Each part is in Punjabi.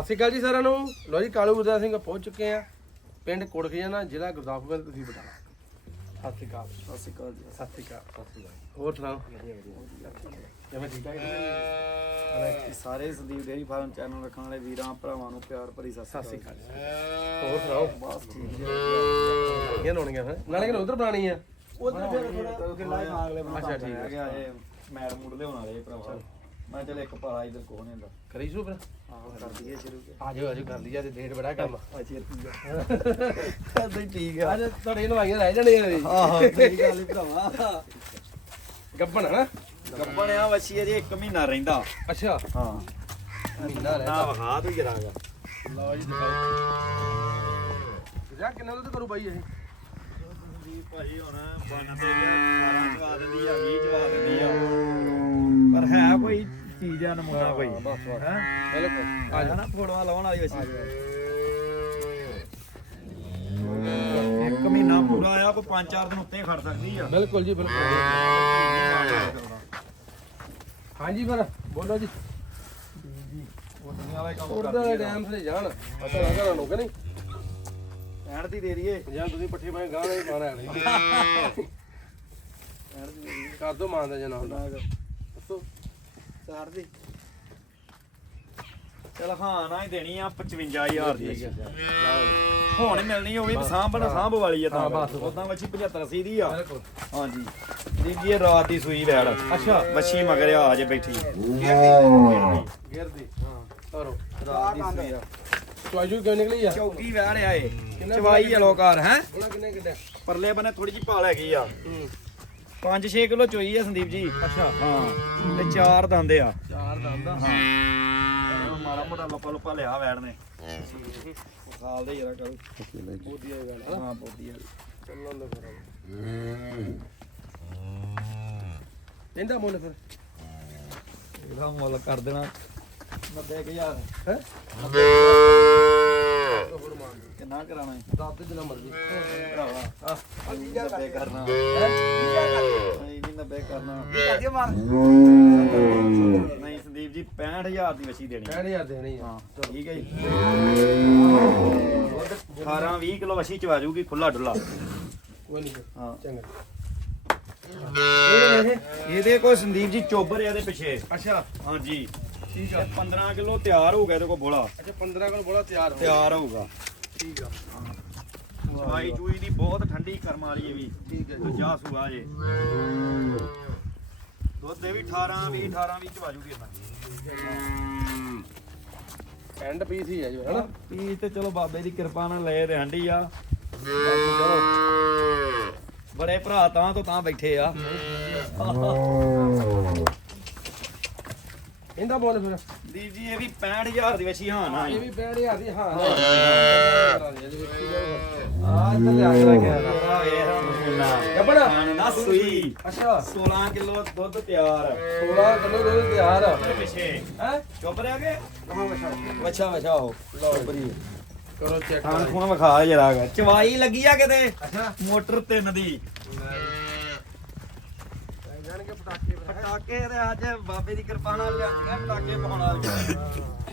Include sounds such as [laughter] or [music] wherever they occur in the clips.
ਸਤਿ ਸ਼੍ਰੀ ਅਕਾਲ ਜੀ ਸਾਰਿਆਂ ਨੂੰ। ਲੋ ਜੀ ਕਾਲੂ ਗੁਰਦਾਸ ਸਿੰਘ ਪਹੁੰਚ ਚੁੱਕੇ ਆ। ਪਿੰਡ ਕੋਟਖਿਆਣਾ ਜ਼ਿਲ੍ਹਾ ਗੁਰਦਾਸਪੁਰ ਤੁਸੀਂ ਬਟਾਲਾ ਸਤਿ ਸ਼੍ਰੀ ਅਕਾਲ। ਸਤਿ ਸ਼੍ਰੀ ਅਕਾਲ ਜੀ। ਸਤਿ ਸ਼੍ਰੀ ਅਕਾਲ। ਹੋਰ ਸੁਣਾਓ? ਕਿਵੇਂ ਠੀਕ ਠਾਕ ਜੀ? ਸਾਰੇ ਸੰਦੀਪ ਡੇਰੀ ਫਾਰਮ ਚੈਨਲ ਵੇਖਣ ਵਾਲੇ ਵੀਰਾਂ ਭਰਾਵਾਂ ਨੂੰ ਪਿਆਰ ਭਰੀ ਸਤਿ ਸ਼੍ਰੀ ਅਕਾਲ ਹੋਰ ਸੁਣਾਓ? ਬਸ ਠੀਕ ਹੈ ਇਹ ਫਿਰ? ਨਾਲੇ ਕਿ ਉਧਰ ਬਣਾਣੀ ਆ? ਉਧਰ ਫਿਰ ਥੋੜਾ ਅੱਛਾ, ਠੀਕ ਹੈ। ਮੈਲ ਮੂਡ ਲਿਆਉਣ ਵਾਲੇ ਭਰਾਵਾ ਮੈਂ ਚੱਲ ਇੱਕ ਪਾਲਾ ਇਧਰ ਕੋਹ ਨਹੀਂ ਹੁੰਦਾ। ਕਰੀ ਸ਼ੂ ਫਿਰ? ਆਹੋ ਕਰ ਦਈਏ ਸ਼ੁਰੂ ਕੇ। ਆਜੋ ਆਜੋ ਕਰ ਲਈਆ ਤੇ ਡੇਟ ਬੜਾ ਕੰਮ ਅੱਛਾ ਠੀਕ ਹੈ ਇਦਾਂ ਹੀ ਠੀਕ [laughs] ਹੈ ਅੱਜ ਤੁਹਾਡੇ ਨਵਾਈਆਂ ਰਹਿ ਜਾਣੀਆਂ ਨੇ ਆਹੋ ਸਹੀ ਗੱਲ ਹੀ ਭਰਾਵਾ। ਗੱਬਣ ਹਨਾ ਗੱਬਣ ਆ ਵਛੀ ਅਜੇ 1 ਮਹੀਨਾ ਰਹਿੰਦਾ। ਅੱਛਾ। ਹਾਂ। ਮਹੀਨਾ ਰਹਿ ਨਾ ਵਖਾ ਤੂੰ ਜਰਾਗਾ ਲਓ ਜੀ ਦਿਖਾਓ। ਜਾ ਕਿੰਨਾ ਦੁੱਧ ਕਰੂ ਬਾਈ ਇਹ। ਭਾਈ ਹੁਣ 92 18 ਚਵਾ ਦਿੰਦੀ ਆ 20 ਚਵਾ ਦਿੰਦੀ ਆ ਪਰ ਹੈ ਕੋਈ ਚੀਜ਼ ਆ ਨਮੂਨਾ ਕੋਈ। ਬਸ ਬਸ। ਹੈ? ਬਿਲਕੁਲ। ਆ ਨਾ ਫੋਟੋਆਂ ਲਾਉਣ ਵਾਲੀ ਵਸੀ ਇੱਕ ਮਹੀਨਾ ਪੂਰਾ ਆ ਕੋਈ 5-4 ਦਿਨ ਉੱਤੇ ਹੀ ਖੜ ਸਕਦੀ ਆ। ਬਿਲਕੁਲ ਜੀ ਬਿਲਕੁਲ। ਹਾਂਜੀ ਫਿਰ ਬੋਲੋ ਜੀ। ਦੁਨੀਆ ਵਾਲੇ ਕੰਮ ਉਹਦਾ ਕਰਦੀ ਆ ਟਾਈਮ ਸੇ ਜਾਣ। ਪਤਾ ਲੱਗਾ ਤੁਹਾਨੂੰ ਕਿ ਨਹੀਂ। ਕਹਿਣ ਦੀ ਦੇ ਦਈਏ ਜਾਂ ਤੁਸੀਂ ਪੱਠੇ ਪਾਏ ਗਾਂ ਨਹੀਂ ਪਾਣਾ ਨਹੀਂ ਕਰ ਦੋ ਮਾਂ ਦਾ ਜਨਾ ਹੁੰਦਾ ਦੱਸੋ। ਚਾਰ ਦੀ। ਚਲ ਹਾਂ ਨਾ ਹੀ ਦੇਣੀ ਆ 55000 ਦੀ ਹੁਣ ਹੀ ਮਿਲਣੀ ਉਹ ਵੀ ਸਾਂਭਣ ਸਾਂਭ ਵਾਲੀ ਆ ਤਾਂ। ਹਾਂ, ਬਸ। ਉਦਾਂ ਵੱਛੀ 75 80 ਦੀ ਆ। ਬਿਲਕੁਲ। ਹਾਂਜੀ। ਦੀ ਜੀ ਇਹ ਰਾਤ ਦੀ ਸੂਈ ਵੈੜ। ਅੱਛਾ। ਵੱਛੀ ਮਗਰ ਆ ਜੇ ਬੈਠੀ। ਗਿਰਦੀ। ਹਾਂ ਕਰੋ। ਰਾਤ ਦੀ ਸੂਈ ਆ। ਚੁਆਜੂ ਕਿਉਂ ਨਿਕਲੀ ਆ? ਚੌਕੀ ਵੈੜ ਆ ਇਹ। ਚਵਾਈ ਅਲੋਕਾਰ ਹੈ? ਕਿੰਨੇ ਕਿੱਡਾ ਪਰਲੇ ਬੰਨੇ ਥੋੜੀ ਜਿਹੀ ਭਾਲ ਹੈਗੀ ਆ। ਹੂੰ। 5-6 ਕਿਲੋ ਚੋਈ ਆ ਸੰਦੀਪ ਜੀ। ਅੱਛਾ। ਹਾਂ ਤੇ ਚਾਰ ਦੰਦ ਆ। ਚਾਰ ਦੰਦ ਆ। ਹਾਂ। ਮਾੜਾ ਮੋਟਾ ਲੱਪਾ ਲੁੱਪਾ ਲਿਆ ਵੈੜ ਨੇ। ਖਾਲ ਦੇ ਜਰਾ ਕਰੋ। ਵਧੀਆ ਗੱਲ ਹੈ ਬੋਦੀ ਆ ਚੱਲਣ ਦੇ ਫਿਰ। ਇਹਦਾ ਮੁੱਲ ਫਿਰ। ਇਹਦਾ ਮੁੱਲ ਕਰ ਦੇਣਾ। 90000 ਹੈ? ਕਿੰਨਾ ਕਰਾਣਾ ਹੈ ਦੱਸ ਜਿੰਨਾ ਮਰਜ਼ੀ ਭਰਾਵਾ ਆ 90 ਕਰਨਾ ਨਹੀਂ ਨਹੀਂ 90 ਕਰਨਾ ਨਹੀਂ ਸੰਦੀਪ ਜੀ। 65000 ਦੀ ਵਛੀ ਦੇਣੀ 60000 ਦੇਣੀ ਹਾਂ ਠੀਕ ਹੈ ਜੀ 18 20 ਕਿਲੋ ਵਛੀ ਚਵਾ ਜੂਗੀ ਖੁੱਲਾ ਡੁੱਲਾ ਕੋਈ ਨਹੀਂ ਹਾਂ ਚੰਗਾ ਇਹਦੇ ਕੋਈ ਸੰਦੀਪ ਜੀ ਚੋਬਰ ਇਹਦੇ ਪਿੱਛੇ ਅੱਛਾ ਹਾਂਜੀ ਠੀਕ ਇਹ 15 ਕਿਲੋ ਤਿਆਰ ਹੋ ਗਿਆ ਇਹਦੇ ਕੋਲ ਬੋਲਾ। ਅੱਛਾ 15 ਕੋਲ ਬੋਲਾ ਤਿਆਰ ਹੋ ਤਿਆਰ ਹੋਊਗਾ। ਠੀਕ ਆ। ਚਵਾਈ ਚੂਈ ਦੀ ਬਹੁਤ ਠੰਡੀ ਕਰਮ ਵਾਲੀ ਇਹ ਵੀ। ਠੀਕ ਹੈ ਜੀ। ਦੂਜਾ ਸੂਆ ਜੇ ਦੁੱਧ ਦੇ ਵੀ 18 20 18 20 ਚ ਵਾਜੂਗੀ ਇਹਨਾਂ ਐਂਡ ਪੀਸ ਹੀ ਹੈ ਜੋ ਹੈਨਾ? ਪੀ ਤੇ ਚਲੋ ਬਾਬੇ ਦੀ ਕਿਰਪਾ ਨਾਲ ਲਏ ਤੇ ਹੰਡੀ ਆ। ਬੜੇ ਭਰਾ ਤਾਂ ਤੋਂ ਤਾਂ ਬੈਠੇ ਆ। ਇਹਦਾ ਮੁੱਲ ਫਿਰ। ਦੀਪ ਜੀ ਇਹ ਵੀ 65000 ਦੀ ਵਛੀ ਹਾਂ ਨਾ। ਇਹ ਵੀ ਬੈਠ ਯਾਰ ਦੀ ਹਾਂ ਆ ਇੱਧਰ ਲਿਆ ਕੇ ਰੱਖਿਆ ਗੱਬਣਾ ਨਾ ਸੂਈ। ਅੱਛਾ। 16 ਕਿਲੋ ਦੁੱਧ ਤਿਆਰ। 16 ਕਿਲੋ ਦੁੱਧ ਤਿਆਰ। ਪਿੱਛੇ। ਹੈ? ਚੁੱਪ ਰਿਹਾ ਕੇ ਕਹਾਂ ਵਛਾ। ਵਛਾ ਵਛਾ ਹੋ ਲਓ ਬਰੀ ਕਰੋ ਚੈੱਕ ਖਾਣ ਖੂਣ ਵਿਖਾ ਜਰਾ ਚਵਾਈ ਲੱਗੀ ਆ ਕਿਤੇ? ਅੱਛਾ। ਮੋਟਰ ਤਿੰਨ ਦੀ। ਜਾਣਗੇ ਪਟਾਕੇ ਫਿਰ ਪਟਾਕੇ ਤੇ ਅੱਜ ਬਾਬੇ ਦੀ ਕਿਰਪਾ ਨਾਲ ਲਿਆਂਦੀਆਂ ਪਟਾਕੇ ਪਾਉਣ ਵਾਲੀਆਂ।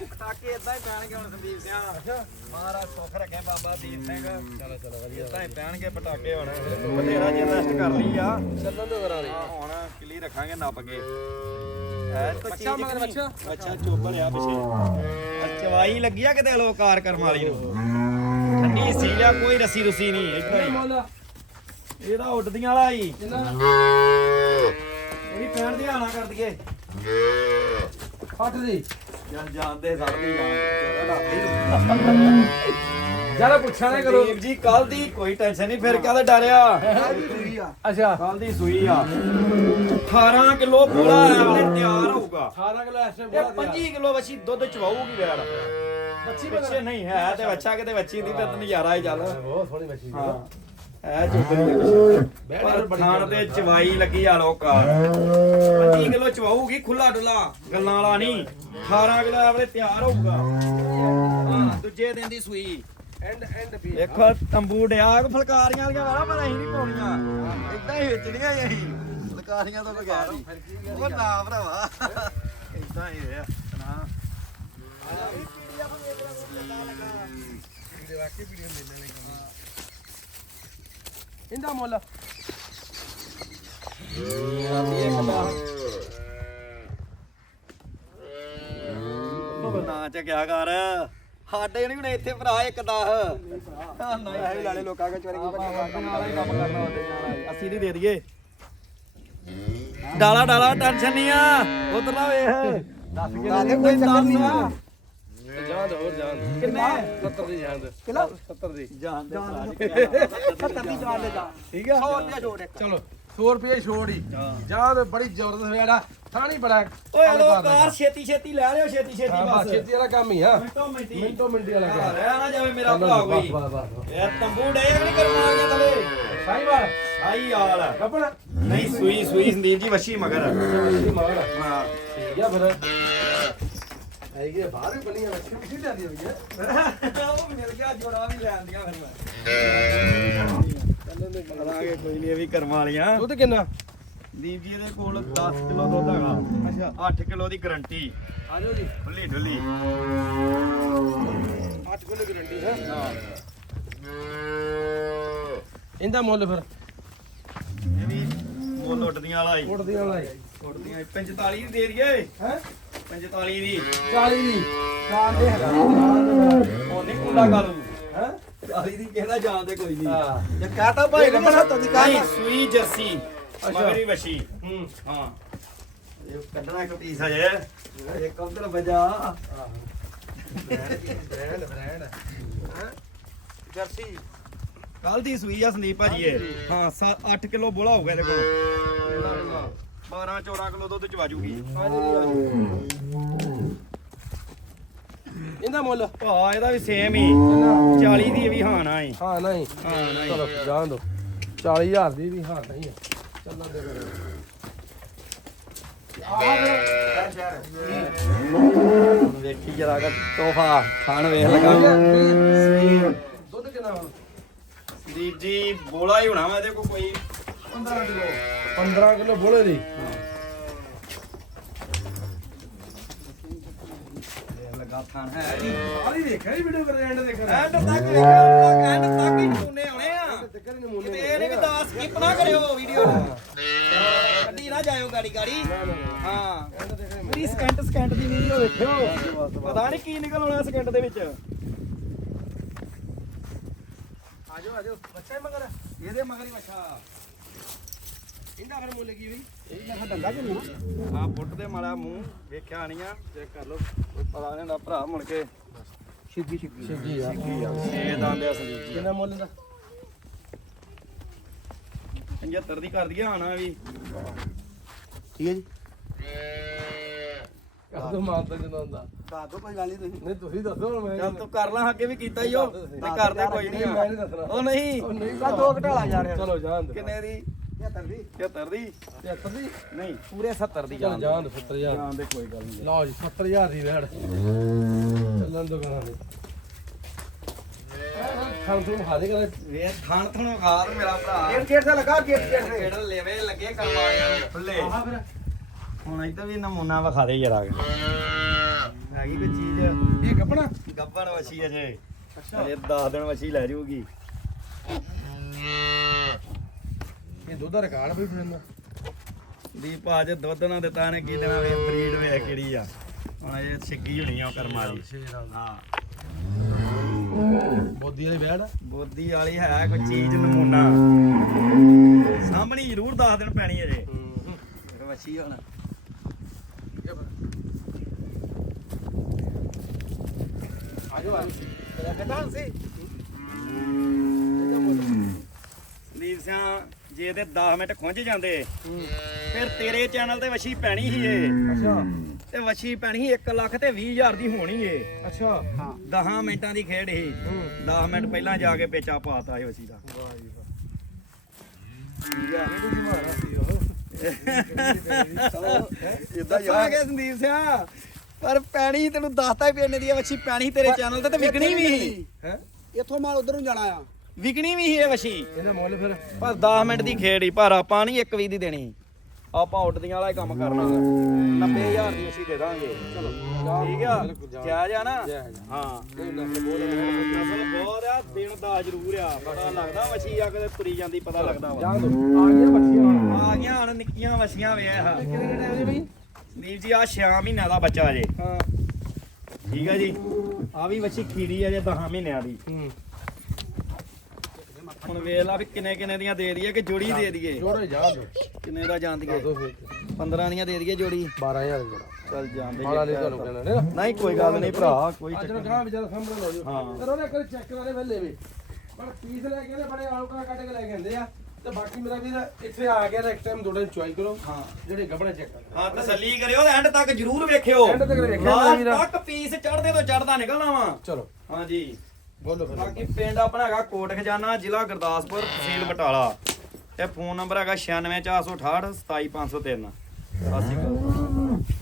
ਪਟਾਕੇ ਇਦਾਂ ਹੀ ਪੈਣਗੇ ਹੁਣ ਸੰਦੀਪ ਸਿੰਘ ਅੱਛਾ? ਮਹਾਰਾਜ ਸੁੱਖ ਰੱਖੇ ਬਾਬਾ ਦੀਪ ਸਿੰਘ। ਚਲੋ ਚਲੋ ਵਧੀਆ। ਇਦਾਂ ਹੀ ਪੈਣਗੇ ਪਟਾਕੇ ਹੁਣ। ਬਥੇਰਾ ਜੀ ਰੈਸਟ ਕਰ ਲਈ ਆ। ਚੱਲਣ ਦੋ ਕਰਾ ਆ ਹੁਣ ਕਿਲੀ ਰੱਖਾਂਗੇ ਨੱਪ ਕੇ। ਐ ਤਾਂ ਬੱਚਾ ਮਗਰ ਬੱਚਾ ਅੱਛਾ ਚੋਬਰ ਆ ਪਿੱਛੇ। ਆ ਚਵਾਈ ਲੱਗੀ ਆ ਕਿਤੇ ਲੋਕਾਰ ਕਰਮ ਵਾਲੀ ਨੂੰ? ਠੰਡੀ ਸੀ ਆ ਕੋਈ ਰੱਸੀ ਰੁੱਸੀ ਨਹੀਂ ਮੁੱਲ। ਇਹਦਾ ਉੱਡਦੀਆਂ ਵਾਲਾ ਹੀ। ਇਹ ਵੀ ਪੈਣ ਦੀ ਹਾਨਾ ਕਰ ਦਈਏ। ਫੱਟ ਦੀ। ਜਾਨ ਜਾਣਦੇ ਸਾਡੀ ਜਾਨ ਜਰਾ ਪੁੱਛਿਆ ਨਾ ਕਰੋ। ਦੀਪ ਜੀ ਕੱਲ ਦੀ ਕੋਈ ਟੈਨਸ਼ਨ ਨਹੀਂ ਫਿਰ ਕਾਹਦਾ ਡਰਿਆ ਅੱਛਾ। ਕੱਲ ਦੀ ਸੂਈ ਆ। 18 ਕਿਲੋ ਪੂਰਾ ਐਵਰੇਜ ਤਿਆਰ ਹੋਊਗਾ। 18 ਕਿਲੋ ਐਸਟਰ ਇਹ 25 ਕਿਲੋ ਵੱਛੀ ਦੁੱਧ ਚਵਾਊਗੀ ਵੈੜ ਬੱਚੀ ਬੱਚੇ ਨਹੀਂ ਹੈ ਤੇ ਬੱਚਾ ਕਿਤੇ ਬੱਚੀ ਦੀ ਤਾਂ ਨਜ਼ਾਰਾ ਹੀ ਚੱਲ। ਬਹੁਤ ਸੋਹਣੀ ਮੱਛੀ ਹਾਂ। ਐ ਚੁੱਕਣੀ ਦੇ ਖਾਣ ਤੇ ਚਵਾਈ ਲੱਗੀ ਆ ਲੋਕਾਰ 25 ਕਿਲੋ ਚਵਾਊਗੀ ਖੁੱਲਾ ਡੁੱਲਾ ਗੱਲਾਂ ਵਾਲਾ ਨਹੀਂ। 18 ਕਿਲੋ ਐਵਰੇਜ ਤਿਆਰ ਹੋਊਗਾ। ਹਾਂ ਦੂਜੇ ਦਿਨ ਦੀ ਸੂਈ। ਐਂਡ ਐਂਡ ਵੀ ਦੇਖੋ ਤੰਬੂ ਡਿਆ ਫਲਕਾਰੀਆਂ ਵਾਲੀਆਂ ਵਾਲਾ ਪਰ ਅਸੀਂ ਨਹੀਂ ਪਾਉਣੀਆਂ। ਇਦਾਂ ਹੀ ਵੇਚਣੀਆਂ ਅਸੀਂ। ਫਲਕਾਰੀਆਂ ਤੋਂ ਬਗੈਰ ਉਹ ਨਾ ਭਰਾਵਾ। ਇਦਾਂ ਹੀ ਰਿਹਾ ਨਾ ਇਹਦਾ ਮੁੱਲ। ਉਹ ਨਾ ਚੱਕਿਆ ਕਰ? ਸਾਡੇ ਨਹੀਂ ਹੁਣ ਇੱਥੇ ਭਰਾ ਇੱਕ 10 ਨਹੀਂ ਇਹ ਲਾਲੇ ਲੋਕਾਂ ਕੇ ਚੋਰੀ ਕੀ ਨਾਲ ਹੀ ਕੰਮ ਕਰਨਾ ਹੁੰਦੇ ਨਾਲ ਅਸੀਂ ਨਹੀਂ ਦੇ ਦਈਏ। ਡਾਲਾ ਡਾਲਾ ਟੈਨਸ਼ਨ ਨਹੀਂ ਆ। ਉਧਰਲਾ ਵੇਖ। ਦੱਸ ਕੇ ਕੋਈ ਚੱਕਰ ਨਹੀਂ ਆ। ਜਾਨ ਹੋਰ ਜਾਨ ਕਿੰਨੇ? 70 ਦੀ ਜਾਨ ਕਿੰਨਾ? 70 ਦੀ। ਜਾਨ ਦੇ 70 ਦੀ ਜਾਨ ਦੇ ਜਾ ਠੀਕ ਹੈ 100 ਰੁਪਏ ਛੋੜ ਇੱਕ। ਚਲੋ 100 ਰੁਪਏ ਛੋੜ ਹੀ। ਜਾਨ ਬੜੀ ਜ਼ਬਰਦਸਤ ਵੇੜਾ ਥਾਣੀ ਬੜਾ ਓਏ ਹਲੋ ਕਾਰ ਛੇਤੀ ਛੇਤੀ ਲੈ ਲਿਓ ਛੇਤੀ ਛੇਤੀ ਬਸ ਛੇਤੀ ਵਾਲਾ ਕੰਮ ਹੀ ਆ। ਮਿੰਟੋ ਮਿੰਟੀ। ਮਿੰਟੋ ਮਿੰਟੀ ਵਾਲਾ ਕੰਮ। ਰਹਿ ਨਾ ਜਾਵੇ ਮੇਰਾ ਭਰਾ ਕੋਈ। ਇਹ ਤੰਬੂ ਡੇ ਨਹੀਂ ਕਰਵਾ ਗਿਆ ਤਲੇ? ਸਾਈ ਵਾਰ ਆਈ ਹਾਲ ਆ। ਕੱਪੜਾ ਨਹੀਂ ਸੂਈ ਸੂਈ ਸੰਦੀਪ ਜੀ ਵੱਛੀ ਮਗਰ ਹਾਂ। ਠੀਕ ਆ ਫਿਰ। ਆਈਗੇ ਬਾਹਰ ਵੀ ਬਣੀ ਆ ਬੱਚੀ ਕਿੱਥੇ ਜਾਂਦੀ ਹੋਈ ਹੈ ਉਹ ਮਿਲ ਗਿਆ ਜੋੜਾ ਵੀ ਲੈਣ ਦੀਆਂ ਫਿਰ ਮੈਂ। ਕਰਾਂਗੇ ਕੋਈ ਨਹੀਂ ਇਹ ਵੀ ਕਰਮ ਵਾਲੀਆਂ। ਦੁੱਧ ਕਿੰਨਾ? ਦੀਪ ਜੀ ਦੇ ਕੋਲ 10 ਕਿਲੋ ਦੁੱਧ ਹੈਗਾ। ਅੱਛਾ 8 ਕਿਲੋ ਦੀ ਗਰੰਟੀ। ਆ ਜਾਓ ਜੀ। ਖੁੱਲੀ ਢੁੱਲੀ 8 ਕਿਲੋ ਗਰੰਟੀ ਹੈ। ਹਾਂ। ਇਹਦਾ ਮੁੱਲ ਫਿਰ? ਇਹ ਵੀ ਮੁੱਲ ਉੱਡਦੀਆਂ ਵਾਲਾ ਹੀ। ਉੱਡਦੀਆਂ ਵਾਲਾ ਹੀ। ਉੱਡਦੀਆਂ 45 ਦੀ ਦੇ ਦਈਏ। ਹੈ? 45 ਦੀ। 40 ਦੀ। ਜਾਨ ਦੇ ਹੈਗਾ। ਉਹ ਨਹੀਂ ਕੁੰਡਾ ਕਰ ਹੈ? 40 ਦੀ ਕਹਿੰਦਾ ਜਾਣਦੇ ਕੋਈ ਨਹੀਂ। ਹਾਂ। ਜੇ ਕਹਤਾ ਭਾਈ ਨੇ 70 ਦੀ ਕਾਹੀ ਸੂਈ ਜਰਸੀ ਅੱਛਾ। ਮਗਰੀ ਵਸ਼ੀ ਹੂੰ। ਹਾਂ। ਇਹ ਕੱਢਣਾ ਇੱਕ ਪੀਸ ਹਜੇ ਇੱਕ ਉਧਰ ਵਜਾ। Brand brand jersey. ਕੱਲ ਦੀ ਸੂਈ ਆ ਸੰਦੀਪ ਭਾਜੀ ਇਹ। ਹਾਂ 8 ਕਿਲੋ ਬੋਲਾ ਹੋਊਗਾ ਇਹਦੇ ਕੋਲ। 12 14 ਕਿਲੋ ਦੁੱਧ ਚਵਾ ਜੂਗੀ ਇਹਦਾ ਮੁੱਲ? ਭਾ ਇਹਦਾ ਵੀ ਸੇਮ ਹੀ। 40 ਦੀ ਵੀ ਹਾਂ ਨਾ ਹੀ ਹਾਂ ਨਹੀਂ। ਹਾਂ ਨਹੀਂ। ਚਲੋ ਜਾਣ ਦੋ। 40000 ਦੀ ਵੀ ਹਾਂ ਨਹੀਂ ਹੈ ਚੱਲਾਂ ਦੇ ਵੇਖੀ ਜਰਾ ਕਾ ਤੋਹਫਾ ਖਾਣ ਵੇਖ ਲਗਾ। ਦੁੱਧ ਕਿੰਨਾ ਹੁਣ? ਸੰਦੀਪ ਜੀ ਬੋਲਾ ਹੀ ਹੋਣਾ ਵਾ ਇਹਦੇ ਕੋਈ 15 ਕਿਲੋ। 15 ਕਿਲੋ ਬੋਲੇ ਦੀ? ਲਗਾ ਥਾਣ ਹੈ ਸਾਰੀ ਦੇਖਿਆ ਹੀ ਵੀਡੀਓ ਕਰ ਐਂਡ ਦੇਖਣ ਐਂਡ ਤੱਕ ਵੇਖੋ ਐਂਡ ਤੱਕ ਹੀ ਨਮੂਨੇ ਆਉਣੇ ਆ। ਕਿਤੇ ਇਹ ਨਹੀਂ ਵੀ ਦੱਸ ਸਕਿਪ ਨਾ ਕਰਿਓ ਵੀਡੀਓ ਕੱਢੀ ਨਾ ਜਾਇਓ ਗਾੜੀ ਗਾੜੀ। ਹਾਂ। ਮੇਰੀ ਸਕਿੰਟ ਸਕਿੰਟ ਦੀ ਵੀਡੀਓ ਵੇਖਿਓ। ਪਤਾ ਨਹੀਂ ਕੀ ਨਿਕਲ ਆਉਣਾ ਸਕਿੰਟ ਦੇ ਵਿੱਚ। ਆਜੋ ਆਜੋ। ਬੱਚਾ ਮਗਰ। ਇਹਦੇ ਮਗਰ ਹੀ ਮੱਛਾ ਇਹਦਾ ਫਿਰ ਮੁੱਲ ਕੀ ਬਈ? ਇਹ ਮੈਂ ਦੰਦਾ ਕਿ ਨਹੀਂ ਹਾਂ ਪੁੱਟ ਦੇ ਮਾੜਾ ਮੂੰਹ ਵੇਖਿਆ ਨਹੀਂ ਆ ਚੈੱਕ ਕਰ ਲਓ ਕੋਈ ਪਤਾ ਨਹੀਂ ਹੁੰਦਾ ਭਰਾ ਮੁੜ ਕੇ। ਛਿੱਗੀ ਛਿੱਗੀ। ਛਿੱਗੀ ਆ। ਛੇ ਦੰਦ ਆ ਸੰਦੀਪ ਜੀ। ਕਿੰਨਾ ਮੁੱਲ ਦਾ? 75 ਦੀ ਕਰ ਦਈਏ ਆਣਾ ਵੀ। ਠੀਕ ਹੈ ਜੀ। ਕਦੋਂ ਮਾਨਤਾ ਜਦੋਂ ਹੁੰਦਾ ਦੱਸ ਦੋ ਕੋਈ ਗੱਲ ਨਹੀਂ ਤੁਸੀਂ। ਨਹੀਂ ਤੁਸੀਂ ਦੱਸੋ ਹੁਣ ਮੈਂ ਚੱਲ ਤੂੰ ਕਰ ਲਾਂ ਅੱਗੇ ਵੀ ਕੀਤਾ ਹੀ ਉਹ। ਤੇ ਕਰਦੇ ਕੋਈ ਨਹੀਂ ਉਹ ਨਹੀਂ ਉਹ ਨਹੀਂ। ਕਾ ਦੋ ਘਟਾਲਾ ਯਾਰ ਚਲੋ ਜਾਣ ਦੋ ਕਿੰਨੇ ਦੀ? 75 ਦੀ। 75 ਦੀ? 73 ਦੀ? ਨਹੀਂ। ਪੂਰੇ 70 ਦੀ ਚਲ ਜਾਣ ਦੋ 70000 ਜਾਣ ਦੇ ਕੋਈ ਗੱਲ ਨਹੀਂ। ਲਓ ਜੀ 70000 ਦੀ ਵੈੜ ਚੱਲਣ ਦੋ ਕਰਾਂ ਦੇ ਖਾਣ ਤੋਂ ਖਾ ਦੇ ਕਰ। ਵੇ ਥਾਣ ਥਣ ਖਾਦ ਮੇਰਾ ਭਰਾ। ਗੇਟ ਗੇਟ ਤੇ ਲਗਾ ਗੇਟ ਗੇਟ ਤੇ ਜਿਹੜਾ ਲੈਵੇ ਲੱਗੇ ਕਰਵਾਇਆ ਖੁੱਲੇ। ਆਹ ਫਿਰ। ਹੁਣ ਇੱਧਰ ਵੀ ਨਮੂਨਾ ਵਿਖਾ ਦੇ ਜਰਾ। ਹੈਗੀ ਕੋਈ ਚੀਜ਼? ਇਹ ਕੱਪੜਾ ਗੱਬਣ ਵਛੀ ਅਜੇ। ਅਜੇ 10 ਦਿਨ ਵਛੀ ਲੈ ਜਾਊਗੀ ਇਹ ਦੁੱਧ ਦਾ ਰਿਕਾਰਡ ਵੀ ਫਿਰਨਾ ਦੀਪ ਅੱਜ ਦੁੱਧ ਨਾ ਦਿੱਤਾ ਨੇ ਕੀ ਦੇਣਾ ਵੇ ਬਰੀਡ ਵੇ ਕਿਹੜੀ ਆ? ਹੁਣ ਇਹ ਛਿੱਗੀ ਹੋਣੀ ਆ ਕਰਮ ਵਾਲੀ। ਹਾਂ। ਬੋਦੀ ਵਾਲੀ ਵੈੜ ਬੋਦੀ ਵਾਲੀ ਹੈ ਕੋਈ ਚੀਜ਼ ਨਮੂਨਾ। ਸਾਹਮਣੀ ਜ਼ਰੂਰ 10 ਦਿਨ ਪੈਣੀ ਅਜੇ ਵਛੀ ਹੁਣ। ਆਜੋ ਆਜੋ। ਸੰਦੀਪ ਸਿਆ ਜੇ ਇਹਦੇ 10 ਮਿੰਟ ਖੁੰਝ ਜਾਂਦੇ ਫਿਰ ਤੇਰੇ ਚੈਨਲ ਤੇ ਵਛੀ ਪੈਣੀ ਸੀ ਏ। ਅੱਛਾ। ਤੇ ਵਛੀ ਪੈਣੀ 1 ਲੱਖ ਤੇ 20 ਹਜ਼ਾਰ ਦੀ ਹੋਣੀ ਏ। ਅੱਛਾ। ਹਾਂ। 10 ਮਿੰਟਾਂ ਦੀ ਖੇਡ ਸੀ ਹੂੰ। 10 ਮਿੰਟ ਪਹਿਲਾਂ ਜਾ ਕੇ ਪੇਚਾ ਪਾਤਾ ਇਹ ਵਛੀ ਦਾ। ਵਾਹ ਜੀ ਵਾਹ ਇਹ ਵੀ ਮਾਰਾ ਸੀ ਉਹ ਇਦਾਂ ਹੀ ਕੇ ਸੰਦੀਪ ਸਿਆ ਪਰ ਪੈਣੀ ਤੈਨੂੰ ਦੱਸਤਾ ਵੀ ਇਹਨੇ ਦੀ ਵਛੀ ਪੈਣੀ ਤੇਰੇ ਚੈਨਲ ਤੇ ਤੇ ਵਿਕਣੀ ਵੀ। ਸੀ ਹੈ? ਇੱਥੋਂ ਮਾਲ ਉਧਰ ਨੂੰ ਜਾਣਾ ਆ। ਵਿਕਣੀ ਵੀ ਸੀ ਇਹ ਵਛੀ ਇਹਦਾ ਮੁੱਲ ਫਿਰ ਪਰ 10 ਮਿੰਟ ਦੀ ਖੇਡ ਹੀ ਪਰ ਆਪਾਂ ਨਹੀਂ ਇੱਕ ਵੀ ਦੀ ਦੇਣੀ। ਆਪਾਂ ਉੱਡਦੀਆਂ ਵਾਲਾ ਹੀ ਕੰਮ ਕਰਨਾ 90000 ਦੀ ਅਸੀਂ ਦੇ ਦਾਂਗੇ। ਚਲੋ ਠੀਕ ਆ? ਜਾਇਜ਼ ਆ ਨਾ? ਹਾਂ। ਨਸਲ ਬਹੁਤ ਹੈ ਆ ਦਿਨ ਦਾ ਜ਼ਰੂਰ ਆ। ਪਤਾ ਲੱਗਦਾ ਵਛੀ ਆ ਕਦੇ ਤੁਰੀ ਜਾਂਦੀ ਪਤਾ ਲੱਗਦਾ ਵਾ। ਆ। ਗਿਆ ਬੱਚੀਆਂ ਆ ਗਈਆਂ ਹੁਣ ਨਿੱਕੀਆਂ ਵਛੀਆਂ ਵੇ ਆ ਨੀਲ ਜੀ ਆ 6 ਮਹੀਨਿਆਂ ਦਾ ਬੱਚਾ ਜੇ। ਹਾਂ। ਠੀਕ ਹੈ ਜੀ? ਆ ਵੀ ਵਛੀ ਖੀਰੀ ਆ ਜੇ 10 ਮਹੀਨਿਆਂ ਦੀ। ਹੂੰ। ਹੁਣ ਵੇਖ ਲਾ ਵੀ ਕਿੰਨੇ ਕਿੰਨੇ ਦੀਆਂ ਦੇ ਦਈਏ ਕਿ ਜੋੜੀ ਦੇ ਦਈਏ? ਜੋੜੇ ਜਾ ਦੋ ਕਿੰਨੇ ਦਾ ਜਾਂਦੀਆਂ ਦੋ ਫਿਰ 15 ਦੀਆਂ ਦੇ ਦਈਏ ਜੋੜੀ? 12000 ਜੋੜਾ। ਚੱਲ ਜਾਂਦੇ ਮਾਲਾ ਨਹੀਂ ਤੁਹਾਨੂੰ ਕਹਿਣਾ ਨੇ ਨਾ। ਨਹੀਂ ਕੋਈ ਗੱਲ ਨਹੀਂ ਭਰਾ ਕੋਈ ਅੱਜ ਚੱਕਰ ਨੂੰ ਗਾਂ ਵਿਚਾਰਾ ਸਾਹਮਣੇ ਲੋ ਜੀ। ਹਾਂ। ਪਰ ਉਹਨੇ ਕਰ ਚੈੱਕ ਕਰਾਣੇ ਵੇਲੇ ਵੇ। ਪਰ ਪੀਸ ਲੈ ਕੇ ਨੇ ਬੜੇ ਆਲੂਕਾ ਕੱਟ ਕੇ ਲੈ ਕੇ ਆਂਦੇ ਆ। ਤੇ ਬਾਕੀ ਮੇਰਾ ਵੀਰ ਇੱਥੇ ਆ ਗਿਆ ਨੈਕਸਟ ਟਾਈਮ ਦੋ ਦਿਨ ਚੁਆਈ ਕਰੋ। ਹਾਂ। ਜਿਹੜੇ ਗੱਬੜੇ ਚੈੱਕ ਕਰ ਹਾਂ ਤਸੱਲੀ ਕਰਿਓ ਐਂਡ ਤੱਕ ਜਰੂਰ ਵੇਖਿਓ। End ਤੱਕ ਵੇਖਿਓ ਵੀਰਾ। ਤੱਕ ਪੀਸ ਚੜਦੇ ਤੋਂ ਚੜਦਾ ਨਿਕਲਣਾ ਵਾ। ਚਲੋ। ਹਾਂਜੀ ਬੋਲੋ ਫਿਰ ਬਾਕੀ ਪਿੰਡ ਆਪਣਾ ਹੈਗਾ ਕੋਟ ਖਜ਼ਾਨਾ, ਜ਼ਿਲ੍ਹਾ ਗੁਰਦਾਸਪੁਰ, ਤਹਿਸੀਲ ਬਟਾਲਾ। ਤੇ ਫੋਨ ਨੰਬਰ ਹੈਗਾ 96468 27503 ਸਤਿ ਸ਼੍ਰੀ ਅਕਾਲ।